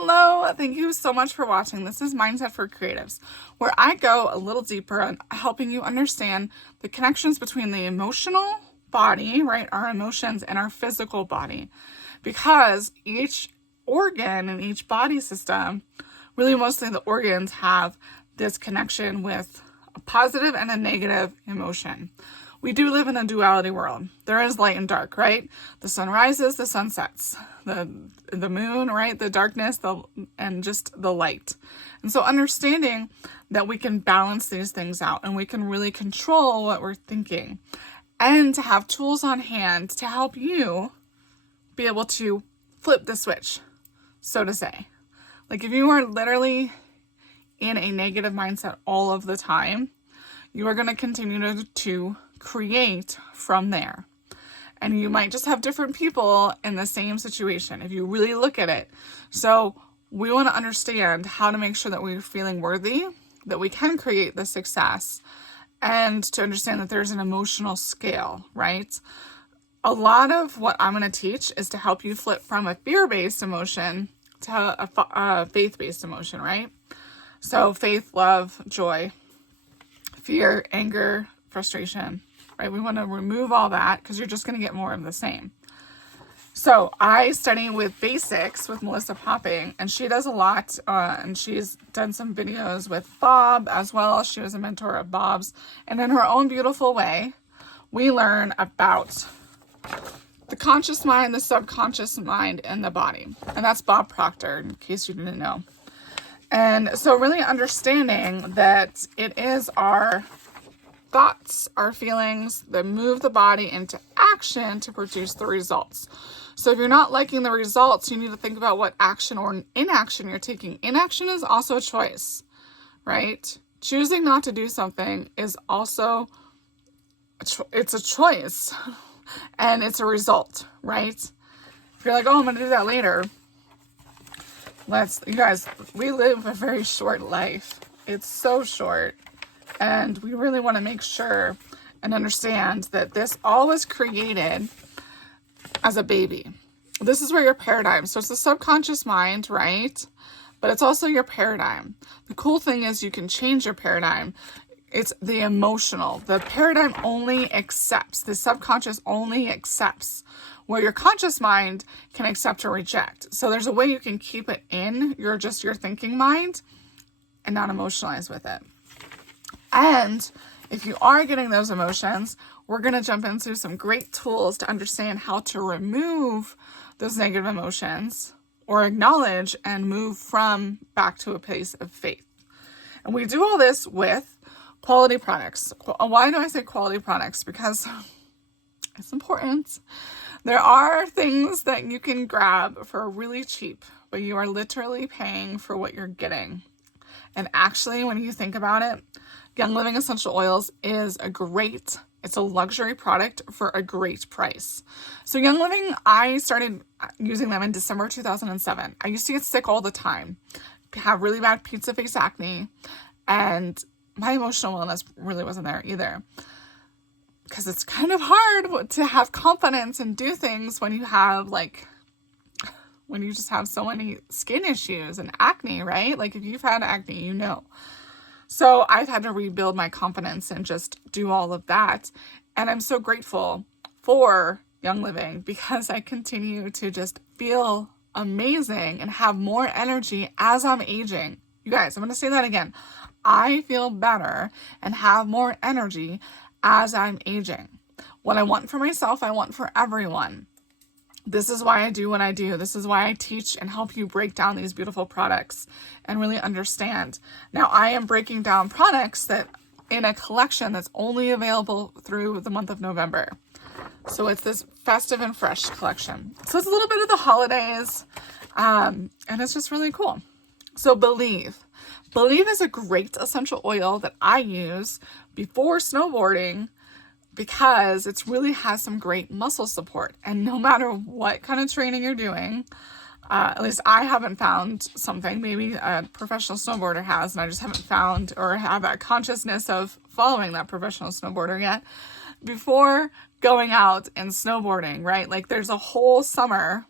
Hello, thank you so much for watching. This is Mindset for Creatives, where I go a little deeper on helping you understand the connections between the emotional body, right, our emotions, and our physical body. Because each organ and each body system, really mostly the organs, have this connection with a positive and a negative emotion. We do live in a duality world. There is light and dark, right? The sun rises, the sun sets. The moon, right? The darkness, and just the light. And so understanding that we can balance these things out and we can really control what we're thinking, and to have tools on hand to help you be able to flip the switch, so to say. Like if you are literally in a negative mindset all of the time, you are going to continue to create from there. And you might just have different people in the same situation if you really look at it. So we want to understand how to make sure that we're feeling worthy, that we can create the success, and to understand that there's an emotional scale, right? A lot of what I'm going to teach is to help you flip from a fear-based emotion to a faith-based emotion, right? So faith, love, joy, fear, anger, frustration, right? We want to remove all that because you're just going to get more of the same. So I study with basics with Melissa Popping, and she does a lot, and she's done some videos with Bob as well. She was a mentor of Bob's, and in her own beautiful way, we learn about the conscious mind, the subconscious mind, and the body. And that's Bob Proctor, in case you didn't know. And so really understanding that it is our thoughts, our feelings that move the body into action to produce the results. So if you're not liking the results, you need to think about what action or inaction you're taking. Inaction is also a choice, right? Choosing not to do something is also, it's a choice and it's a result, right? If you're like, oh, I'm going to do that later. You guys, we live a very short life. It's so short. And we really want to make sure and understand that this all was created as a baby. This is where your paradigm. So it's the subconscious mind, right? But it's also your paradigm. The cool thing is you can change your paradigm. It's the emotional. The paradigm only accepts. The subconscious only accepts. Where your conscious mind can accept or reject. So there's a way you can keep it in your thinking mind and not emotionalize with it. And if you are getting those emotions, we're going to jump into some great tools to understand how to remove those negative emotions or acknowledge and move back to a place of faith. And we do all this with quality products. Why do I say quality products? Because it's important. There are things that you can grab for really cheap, but you are literally paying for what you're getting. And actually, when you think about it, Young Living essential oils is it's a luxury product for a great price. So Young Living, I started using them in December 2007. I used to get sick all the time, have really bad pizza face acne, and my emotional wellness really wasn't there either. Because it's kind of hard to have confidence and do things when you just have so many skin issues and acne, right? Like if you've had acne, you know. So I've had to rebuild my confidence and just do all of that. And I'm so grateful for Young Living because I continue to just feel amazing and have more energy as I'm aging. You guys, I'm going to say that again. I feel better and have more energy as I'm aging. What I want for myself, I want for everyone. This is why I do what I do. This is why I teach and help you break down these beautiful products and really understand. Now, I am breaking down products that in a collection that's only available through the month of November. So it's this festive and fresh collection. So it's a little bit of the holidays, and it's just really cool. So Believe. Believe is a great essential oil that I use before snowboarding because it really has some great muscle support. And no matter what kind of training you're doing, at least I haven't found something, maybe a professional snowboarder has, and I just haven't found or have that consciousness of following that professional snowboarder yet. Before going out and snowboarding, right? Like there's a whole summer,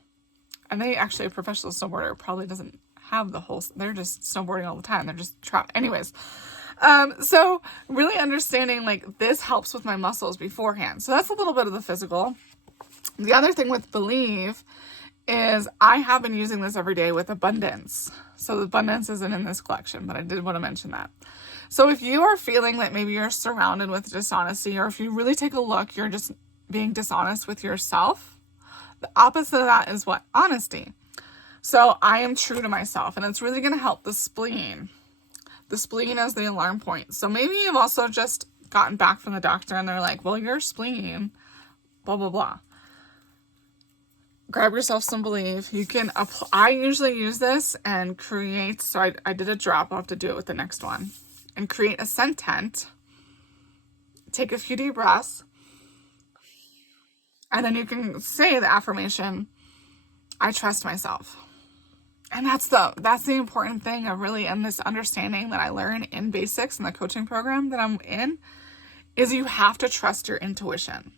and a professional snowboarder probably doesn't have they're just snowboarding all the time. They're just trapped. Anyways, so really understanding like this helps with my muscles beforehand. So that's a little bit of the physical. The other thing with believe is I have been using this every day with abundance. So the abundance isn't in this collection, but I did want to mention that. So if you are feeling that maybe you're surrounded with dishonesty, or if you really take a look, you're just being dishonest with yourself, the opposite of that is what? Honesty. So I am true to myself, and it's really going to help the spleen. The spleen is the alarm point. So maybe you've also just gotten back from the doctor and they're like, well, your spleen, blah, blah, blah. Grab yourself some believe. You can apply. I usually use this and create. So I did a drop. I'll have to do it with the next one. And create a sentence. Take a few deep breaths. And then you can say the affirmation, I trust myself. And that's the important thing of really in this understanding that I learn in basics in the coaching program that I'm in, is you have to trust your intuition.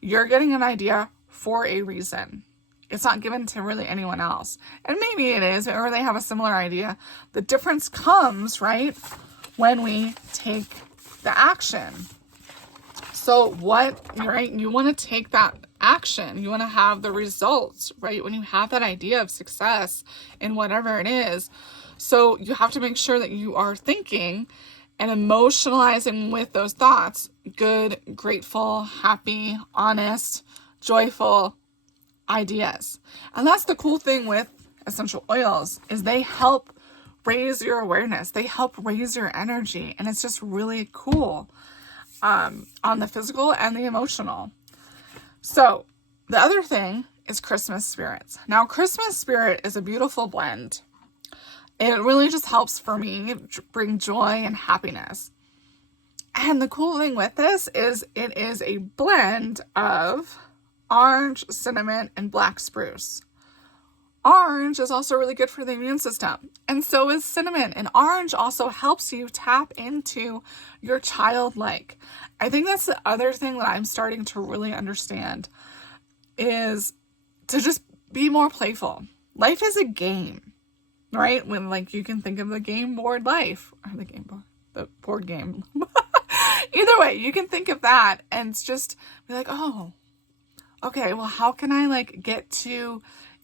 You're getting an idea for a reason. It's not given to really anyone else. And maybe it is, or they have a similar idea. The difference comes, right, when we take the action. So right, you want to take that action. You want to have the results, right? When you have that idea of success in whatever it is. So you have to make sure that you are thinking and emotionalizing with those thoughts, good, grateful, happy, honest, joyful ideas. And that's the cool thing with essential oils, is they help raise your awareness. They help raise your energy. And it's just really cool on the physical and the emotional. So the other thing is Christmas spirits. Now, Christmas spirit is a beautiful blend. It really just helps for me bring joy and happiness. And the cool thing with this is it is a blend of orange, cinnamon, and black spruce. Orange is also really good for the immune system, and so is cinnamon. And orange also helps you tap into your childlike. I think that's the other thing that I'm starting to really understand, is to just be more playful. Life is a game, right? When like you can think of the game board life, or the board game. Either way, you can think of that and just be like, oh, okay, well, how can I like get to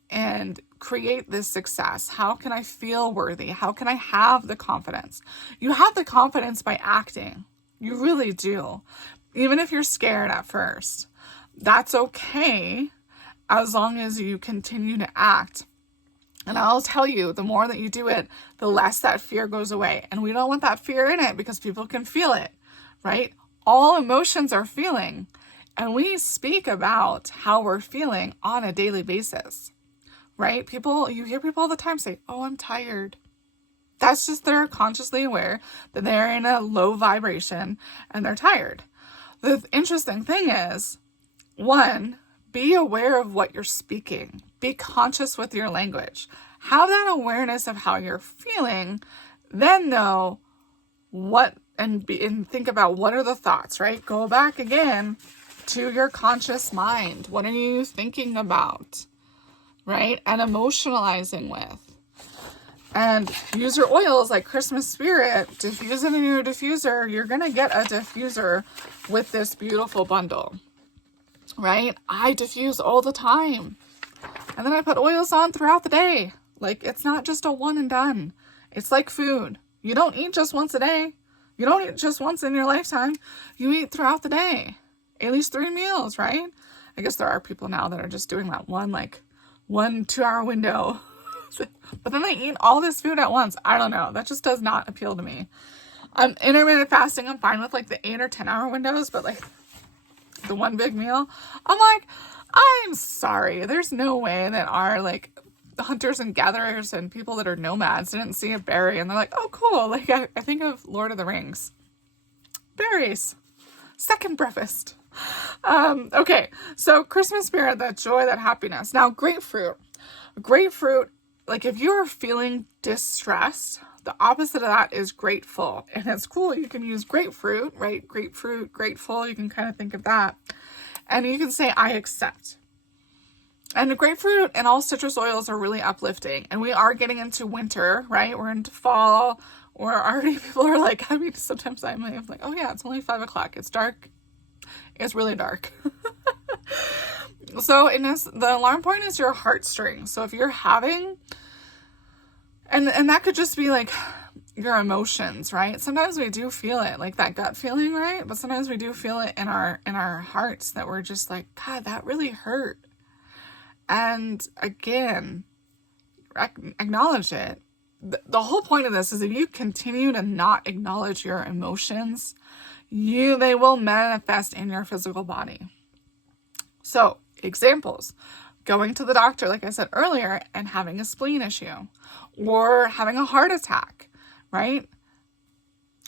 and create this success? How can I feel worthy? How can I have the confidence? You have the confidence by acting. You really do. Even if you're scared at first, that's okay as long as you continue to act. And I'll tell you, the more that you do it, the less that fear goes away. And we don't want that fear in it because people can feel it, right? All emotions are feeling. And we speak about how we're feeling on a daily basis, right? You hear people all the time say, oh, I'm tired. That's just they're consciously aware that they're in a low vibration and they're tired. The interesting thing is, one, be aware of what you're speaking. Be conscious with your language. Have that awareness of how you're feeling. Then know what and think about what are the thoughts, right? Go back again to your conscious mind. What are you thinking about, right? And emotionalizing with. And use your oils like Christmas Spirit. Diffuse it in your diffuser. You're going to get a diffuser with this beautiful bundle, right? I diffuse all the time. And then I put oils on throughout the day. Like, it's not just a one and done. It's like food. You don't eat just once a day. You don't eat just once in your lifetime. You eat throughout the day. At least 3 meals, right? I guess there are people now that are just doing that one 2-hour window. But then they eat all this food at once. I don't know. That just does not appeal to me. Intermittent fasting, I'm fine with like the 8 or 10-hour windows, but like the one big meal, I'm like, I'm sorry. There's no way that our like hunters and gatherers and people that are nomads didn't see a berry and they're like, oh, cool. Like I think of Lord of the Rings. Berries. Second breakfast. Okay. So Christmas spirit, that joy, that happiness. Now, grapefruit, like if you're feeling distressed, the opposite of that is grateful. And it's cool. You can use grapefruit, right? Grapefruit, grateful. You can kind of think of that. And you can say, I accept. And the grapefruit and all citrus oils are really uplifting. And we are getting into winter, right? We're into fall. Or already people are like, I mean, sometimes I'm like, oh yeah, it's only 5 o'clock. It's dark. It's really dark. So the alarm point is your heartstrings. So if you're having, and that could just be like your emotions, right? Sometimes we do feel it, like that gut feeling, right? But sometimes we do feel it in our hearts that we're just like, God, that really hurt. And again, acknowledge it. The whole point of this is if you continue to not acknowledge your emotions, they will manifest in your physical body. So, examples: going to the doctor, like I said earlier, and having a spleen issue, or having a heart attack, right?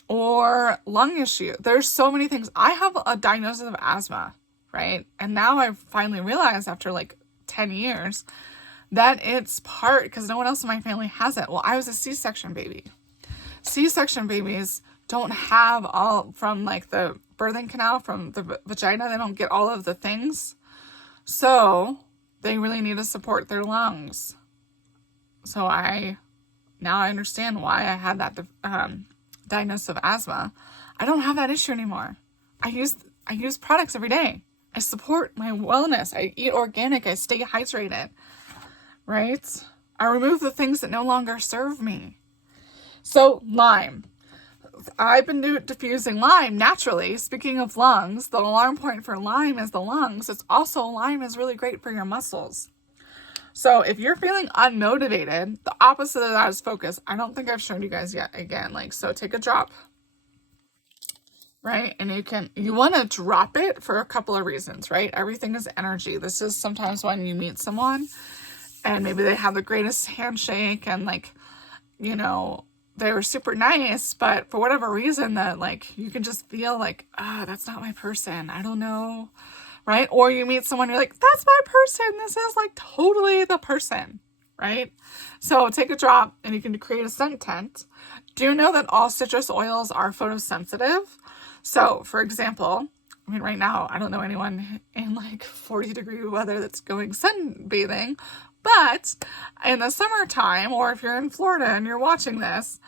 Or lung issue. There's so many things. I have a diagnosis of asthma, right? And now I've finally realized after like 10 years that it's because no one else in my family has it. Well, I was a C-section baby. C-section babies don't have all from like the birthing canal, from the vagina. They don't get all of the things. So they really need to support their lungs. So now I understand why I had that diagnosis of asthma. I don't have that issue anymore. I use products every day. I support my wellness. I eat organic. I stay hydrated, right? I remove the things that no longer serve me. So lime. I've been diffusing lime naturally. Speaking of lungs, the alarm point for lime is the lungs. It's also, lime is really great for your muscles. So if you're feeling unmotivated, the opposite of that is focus. I don't think I've shown you guys yet. Again, so take a drop, right? And you want to drop it for a couple of reasons, right? Everything is energy. This is sometimes when you meet someone and maybe they have the greatest handshake and they were super nice, but for whatever reason that you can just feel like, that's not my person. I don't know. Right? Or you meet someone, you're like, that's my person. This is totally the person, right? So take a drop and you can create a scent tent. Do you know that all citrus oils are photosensitive? So for example, right now, I don't know anyone in 40-degree weather that's going sunbathing, but in the summertime, or if you're in Florida and you're watching this,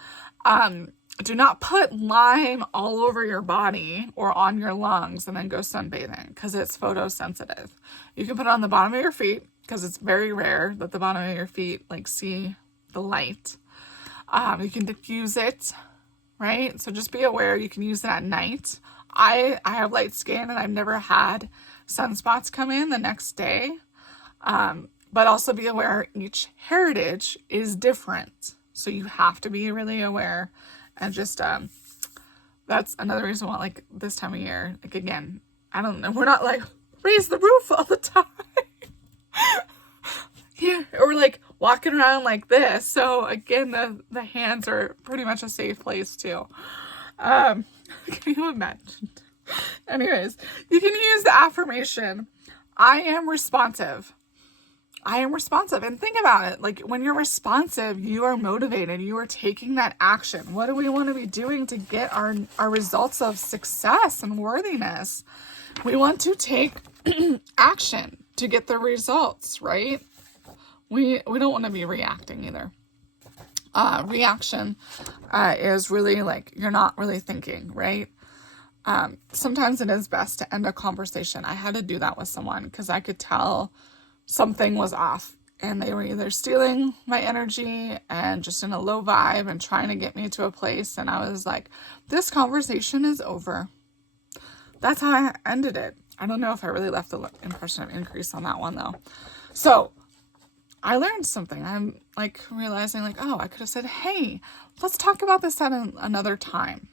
do not put lime all over your body or on your lungs and then go sunbathing because it's photosensitive. You can put it on the bottom of your feet because it's very rare that the bottom of your feet see the light. You can diffuse it, right? So just be aware you can use it at night. I have light skin and I've never had sunspots come in the next day. But also be aware each heritage is different. So you have to be really aware. And just, that's another reason why, this time of year, again, I don't know, we're not raise the roof all the time. Yeah, or walking around like this. So again, the hands are pretty much a safe place too. Can you imagine? Anyways, you can use the affirmation, I am responsive. I am responsive. And think about it. When you're responsive, you are motivated. You are taking that action. What do we want to be doing to get our results of success and worthiness? We want to take action to get the results, right? We don't want to be reacting either. Reaction is really you're not really thinking, right? Sometimes it is best to end a conversation. I had to do that with someone because I could tell something was off and they were either stealing my energy and just in a low vibe and trying to get me to a place. And I was like, this conversation is over. That's how I ended it. I don't know if I really left the impression of increase on that one though. So I learned something. I'm realizing I could have said, hey, let's talk about this at another time.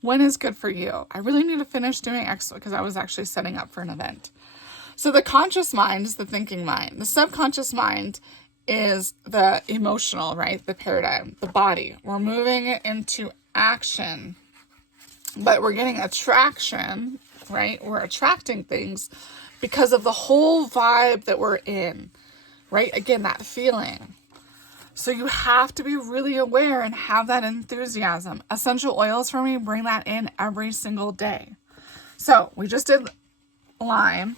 When is good for you? I really need to finish doing X because I was actually setting up for an event. So the conscious mind is the thinking mind. The subconscious mind is the emotional, right? The paradigm, the body. We're moving it into action, but we're getting attraction, right? We're attracting things because of the whole vibe that we're in, right? Again, that feeling. So you have to be really aware and have that enthusiasm. Essential oils for me, bring that in every single day. So we just did lime.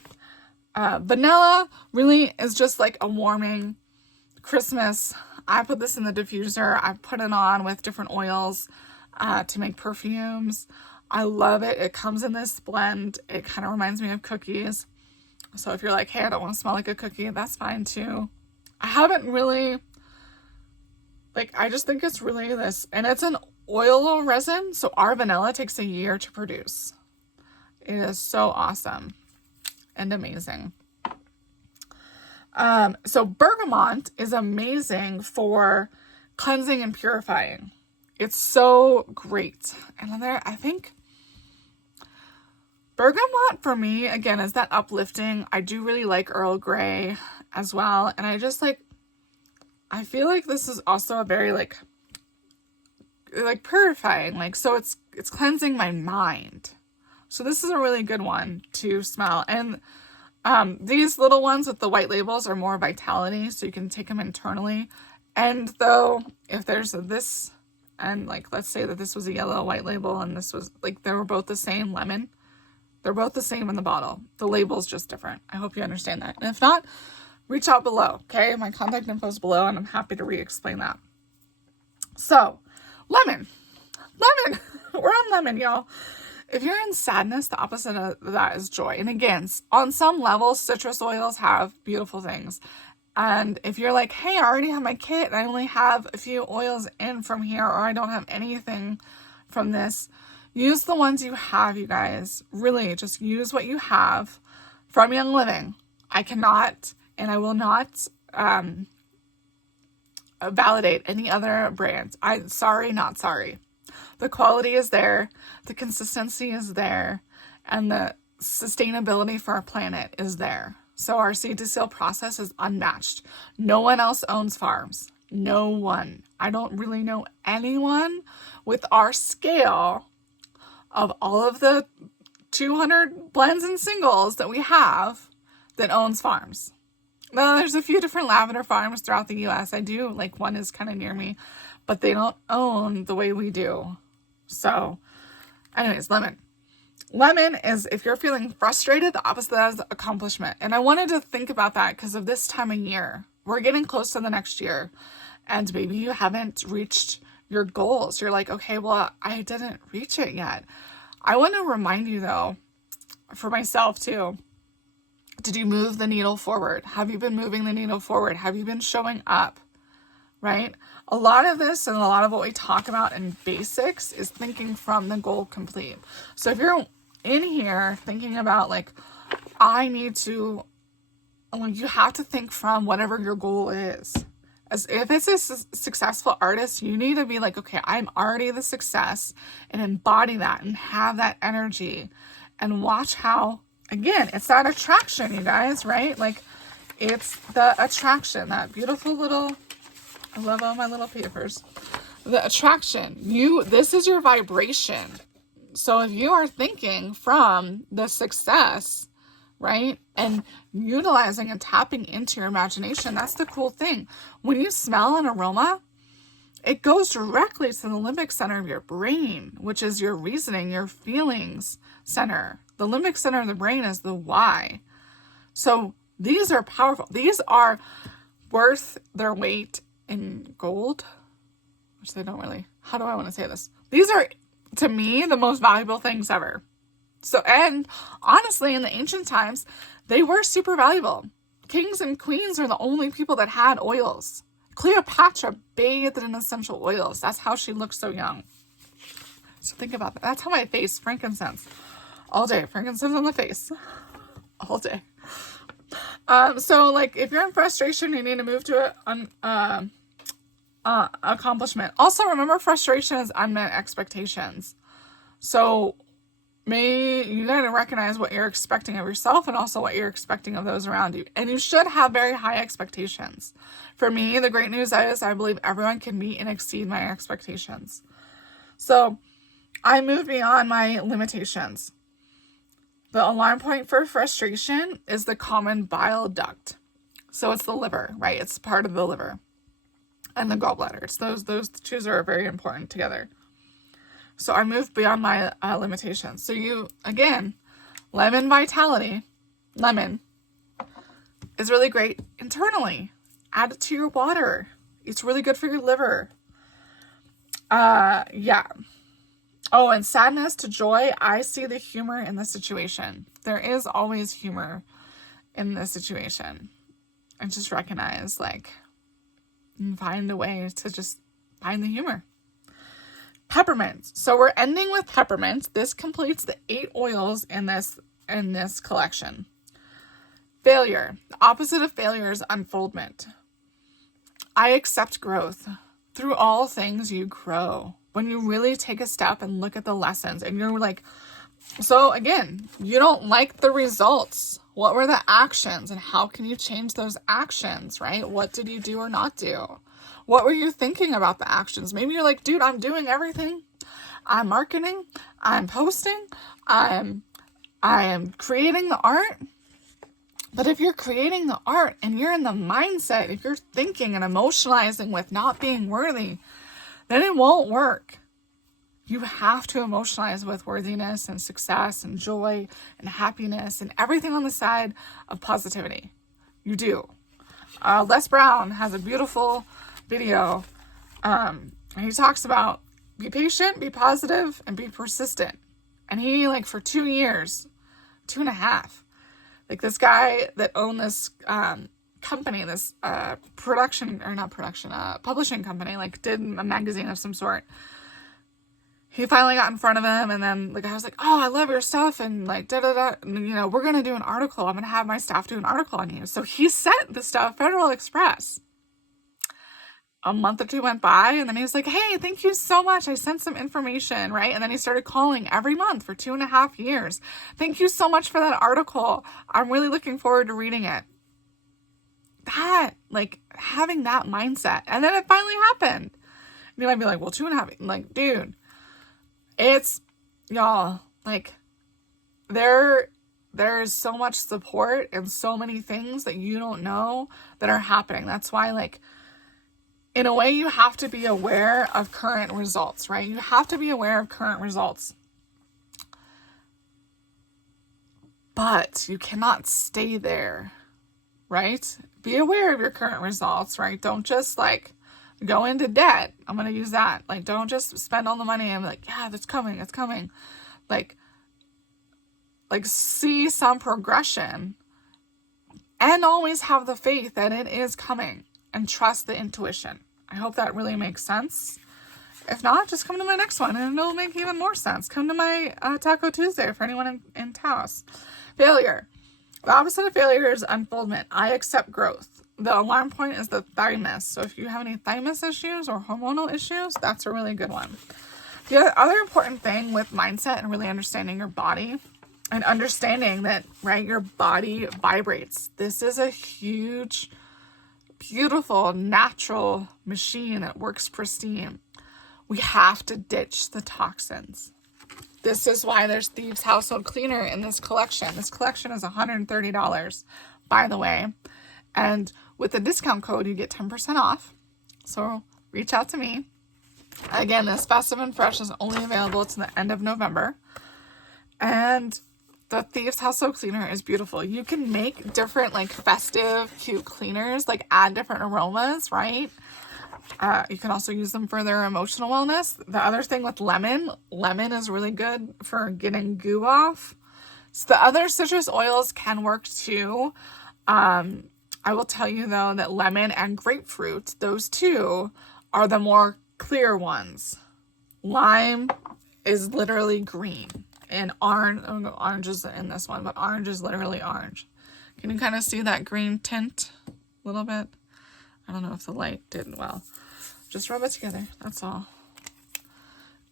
Vanilla really is just like a warming Christmas. I put this in the diffuser. I put it on with different oils to make perfumes. I love it. It comes in this blend. It kind of reminds me of cookies. So if you're like, hey, I don't want to smell like a cookie, that's fine too. I haven't really, I just think it's really this, and it's an oil resin. So our vanilla takes a year to produce. It is so awesome and amazing. So bergamot is amazing for cleansing and purifying. It's so great. And there, I think bergamot for me, again, is that uplifting. I do really like Earl Grey as well. And I just I feel like this is also a very purifying, so it's cleansing my mind. So this is a really good one to smell. And these little ones with the white labels are more vitality, so you can take them internally. And though, if there's this, and let's say that this was a yellow white label and this was they were both the same lemon, they're both the same in the bottle. The label's just different. I hope you understand that. And if not, reach out below, okay? My contact info is below, and I'm happy to re-explain that. So, lemon. We're on lemon, y'all. If you're in sadness, the opposite of that is joy. And again, on some levels, citrus oils have beautiful things. And if you're like, hey, I already have my kit and I only have a few oils in from here, or I don't have anything from this, use the ones you have, you guys. Really, just use what you have from Young Living. I cannot and I will not validate any other brands. Sorry, not sorry. The quality is there, the consistency is there, and the sustainability for our planet is there. So our seed to seal process is unmatched. No one else owns farms. No one. I don't really know anyone with our scale of all of the 200 blends and singles that we have that owns farms. Now, there's a few different lavender farms throughout the U.S. I do, one is kind of near me, but they don't own the way we do. So, anyways, lemon. Lemon is, if you're feeling frustrated, the opposite of that is accomplishment. And I wanted to think about that because of this time of year. We're getting close to the next year, and maybe you haven't reached your goals. You're like, okay, well, I didn't reach it yet. I want to remind you, though, for myself too, did you move the needle forward? Have you been moving the needle forward? Have you been showing up? Right? A lot of this and a lot of what we talk about in basics is thinking from the goal complete. So if you're in here thinking about I need to, you have to think from whatever your goal is. As if it's a successful artist, you need to be okay, I'm already the success, and embody that and have that energy and watch how, again, it's that attraction, you guys, right? It's the attraction, that beautiful little, I love all my little papers. The attraction, this is your vibration. So if you are thinking from the success, right, and utilizing and tapping into your imagination, that's the cool thing. When you smell an aroma, it goes directly to the limbic center of your brain, which is your reasoning, your feelings center. The limbic center of the brain is the why. So these are powerful. These are worth their weight in gold, which they don't really, how do I want to say this? These are, to me, the most valuable things ever. So, and honestly, in the ancient times, they were super valuable. Kings and queens are the only people that had oils. Cleopatra bathed in essential oils. That's how she looked so young. So think about that. That's how my face, frankincense. All day. Frankincense on the face. All day. So if you're in frustration, you need to move to an accomplishment. Also, remember, frustration is unmet expectations. So you got to recognize what you're expecting of yourself and also what you're expecting of those around you. And you should have very high expectations. For me, the great news is I believe everyone can meet and exceed my expectations. So I move beyond my limitations. The alarm point for frustration is the common bile duct. So it's the liver, right? It's part of the liver and the gallbladder. It's those two are very important together. So I move beyond my limitations. So again, lemon vitality, lemon, is really great internally. Add it to your water. It's really good for your liver. Yeah. Oh, and sadness to joy. I see the humor in the situation. There is always humor in this situation. And just recognize, like, and find a way to just find the humor. Peppermint. So we're ending with peppermint. This completes the 8 oils in this collection. Failure. The opposite of failure is unfoldment. I accept growth. Through all things you grow. When you really take a step and look at the lessons and you're like, so again, you don't like the results. What were the actions and how can you change those actions, right? What did you do or not do? What were you thinking about the actions? Maybe you're like, dude, I'm doing everything. I'm marketing. I'm posting. I am creating the art. But if you're creating the art and you're in the mindset, if you're thinking and emotionalizing with not being worthy, then it won't work. You have to emotionalize with worthiness and success and joy and happiness and everything on the side of positivity. You do. Les Brown has a beautiful video. And he talks about be patient, be positive, and be persistent. And he, like, for 2 years, 2.5, like, this guy that owned this company, this publishing company, like, did a magazine of some sort. He finally got in front of him, and then the guy was like, oh, I love your stuff, and like, da-da-da, and, you know, we're going to do an article. I'm going to have my staff do an article on you. So he sent the stuff Federal Express. A month or 2 went by, and then he was like, hey, thank you so much. I sent some information, right? And then he started calling every month for 2.5 years. Thank you so much for that article. I'm really looking forward to reading it. That, like, having that mindset. And then it finally happened. And you might be like, well, 2.5, like, dude, it's, y'all, like, there's so much support and so many things that you don't know that are happening. That's why, like, in a way, you have to be aware of current results, right? You have to be aware of current results. But you cannot stay there, right? Be aware of your current results, right? Don't just, like, go into debt. I'm going to use that. Like, don't just spend all the money and be like, yeah, it's coming. Like, see some progression and always have the faith that it is coming. And trust the intuition. I hope that really makes sense. If not, just come to my next one and it'll make even more sense. Come to my Taco Tuesday for anyone in Taos. Failure. The opposite of failure is unfoldment. I accept growth. The alarm point is the thymus. So if you have any thymus issues or hormonal issues, that's a really good one. The other important thing with mindset and really understanding your body and understanding that, right, your body vibrates. This is a huge, beautiful, natural machine that works pristine. We have to ditch the toxins. This is why there's Thieves Household Cleaner in this collection. This collection is $130, by the way. And with the discount code, you get 10% off. So reach out to me. Again, this Festive and Fresh is only available to the end of November. And the Thieves Household Cleaner is beautiful. You can make different, like, festive, cute cleaners, like, add different aromas, right? You can also use them for their emotional wellness. The other thing with lemon is really good for getting goo off. So the other citrus oils can work too. I will tell you, though, that lemon and grapefruit, those two are the more clear ones. Lime is literally green. And orange is in this one, but orange is literally orange. Can you kind of see that green tint a little bit? I don't know if the light did well. Just rub it together. That's all.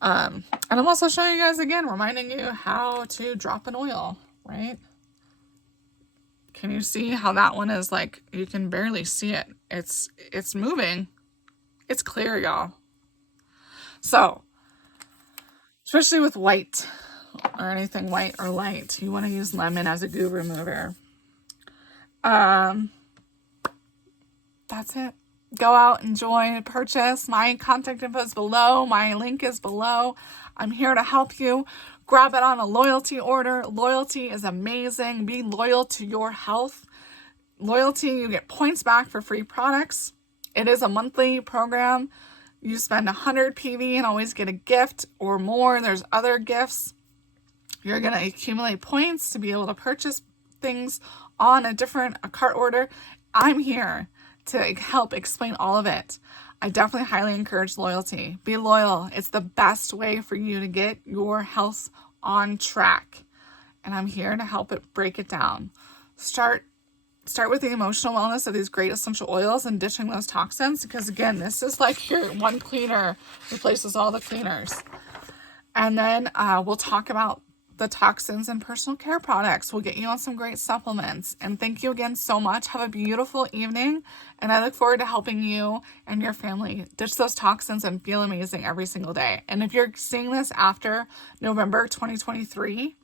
And I'm also showing you guys again, reminding you how to drop an oil, right? Can you see how that one is, like, you can barely see it. It's moving. It's clear, y'all. So, especially with white or anything white or light, you want to use lemon as a goo remover. That's it. Go out, enjoy, purchase. My contact info is below. My link is below. I'm here to help you. Grab it on a loyalty order. Loyalty is amazing. Be loyal to your health. loyalty, you get points back for free products. It is a monthly program. You spend 100 PV and always get a gift or more. There's other gifts. You're going to accumulate points to be able to purchase things on a cart order. I'm here to help explain all of it. I definitely highly encourage loyalty. Be loyal. It's the best way for you to get your health on track. And I'm here to help it break it down. Start with the emotional wellness of these great essential oils and ditching those toxins, because again, this is like your one cleaner replaces all the cleaners. And then we'll talk about the toxins and personal care products. We'll get you on some great supplements. And thank you again so much. Have a beautiful evening. And I look forward to helping you and your family ditch those toxins and feel amazing every single day. And if you're seeing this after November 2023,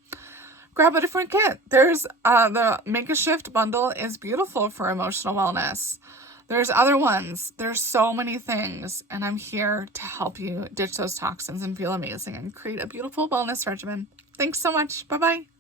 grab a different kit. There's the Make a Shift bundle is beautiful for emotional wellness. There's other ones. There's so many things. And I'm here to help you ditch those toxins and feel amazing and create a beautiful wellness regimen. Thanks so much. Bye-bye.